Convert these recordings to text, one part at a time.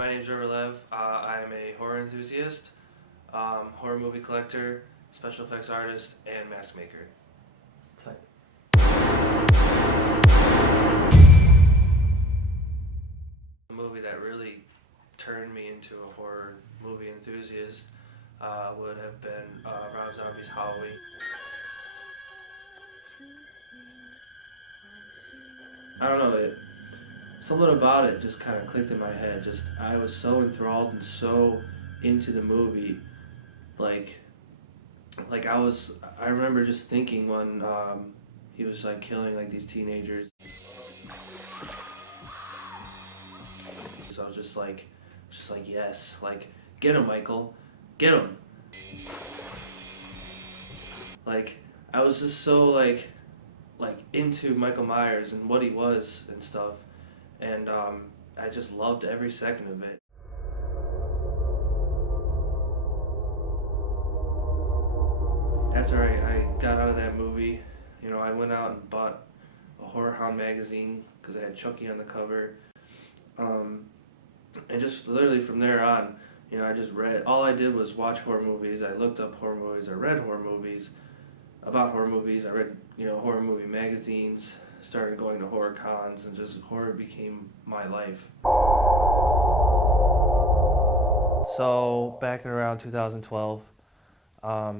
my name is Trevor Lev. I'm a horror enthusiast, horror movie collector, special effects artist, and mask maker. Type. The movie that really turned me into a horror movie enthusiast would have been Rob Zombie's Halloween. I don't know, something about it just kind of clicked in my head. I was so enthralled and so into the movie, like I remember just thinking when he was like killing like these teenagers. So I was just like yes, like get him, Michael, get him. Like I was just so like into Michael Myers and what he was and stuff, and I just loved every second of it. After I got out of that movie, you know, I went out and bought a Horror Hound magazine because I had Chucky on the cover, and just literally from there on, you know, I just read. All I did was watch horror movies. I looked up horror movies. I read horror movies. About horror movies, I read, you know, horror movie magazines, started going to horror cons, and just horror became my life. So back in around 2012, I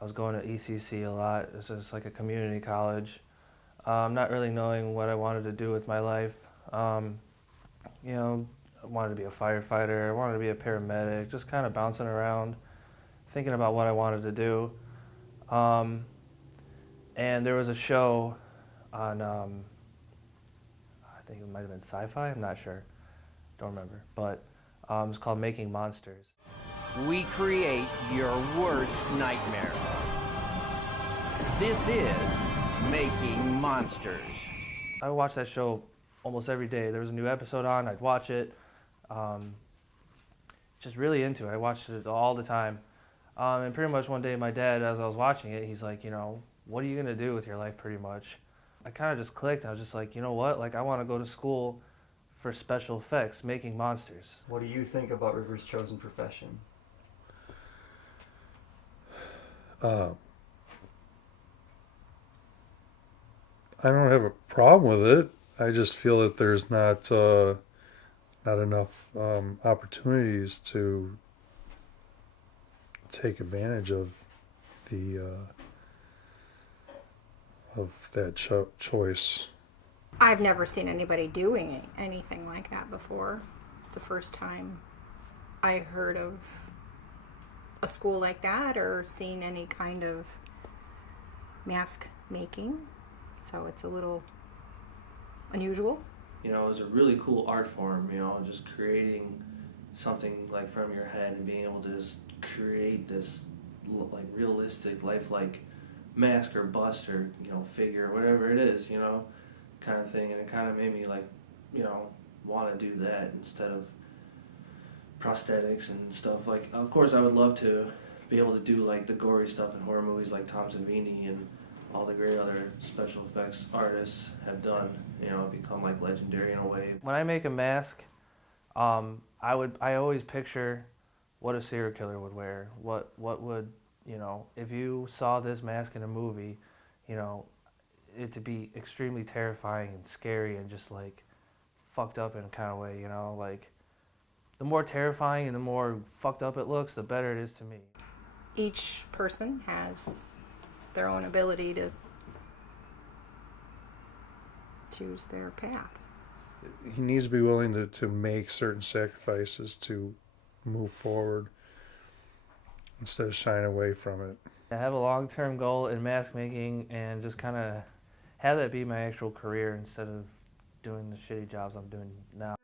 was going to ECC a lot. It's just like a community college. Not really knowing what I wanted to do with my life. You know, I wanted to be a firefighter. I wanted to be a paramedic. Just kind of bouncing around, thinking about what I wanted to do. And there was a show on, I think it might have been Sci-Fi, I'm not sure, don't remember, but it's called Making Monsters. We create your worst nightmares. This is Making Monsters. I watched that show almost every day. There was a new episode on, I'd watch it. Just really into it. I watched it all the time. And pretty much one day my dad, as I was watching it, he's like, you know, what are you going to do with your life pretty much? I kind of just clicked. I was just like, you know what? Like, I want to go to school for special effects, making monsters. What do you think about River's chosen profession? I don't have a problem with it. I just feel that there's not enough opportunities to take advantage of that choice. I've never seen anybody doing anything like that before. It's the first time I heard of a school like that or seen any kind of mask making. So it's a little unusual. You know, it was a really cool art form, you know, just creating something like from your head and being able to just create this like realistic, lifelike mask or bust or, you know, figure, whatever it is, you know, kind of thing. And it kind of made me like, you know, want to do that instead of prosthetics and stuff. Like, of course I would love to be able to do like the gory stuff in horror movies like Tom Savini and all the great other special effects artists have done, you know, become like legendary in a way. When I make a mask, I always picture what a serial killer would wear. What would, you know, if you saw this mask in a movie, you know, it to be extremely terrifying and scary and just like fucked up in a kind of way, you know, like the more terrifying and the more fucked up it looks, the better it is to me. Each person has their own ability to choose their path. He needs to be willing to make certain sacrifices to move forward instead of shying away from it. I have a long-term goal in mask making and just kind of have that be my actual career instead of doing the shitty jobs I'm doing now.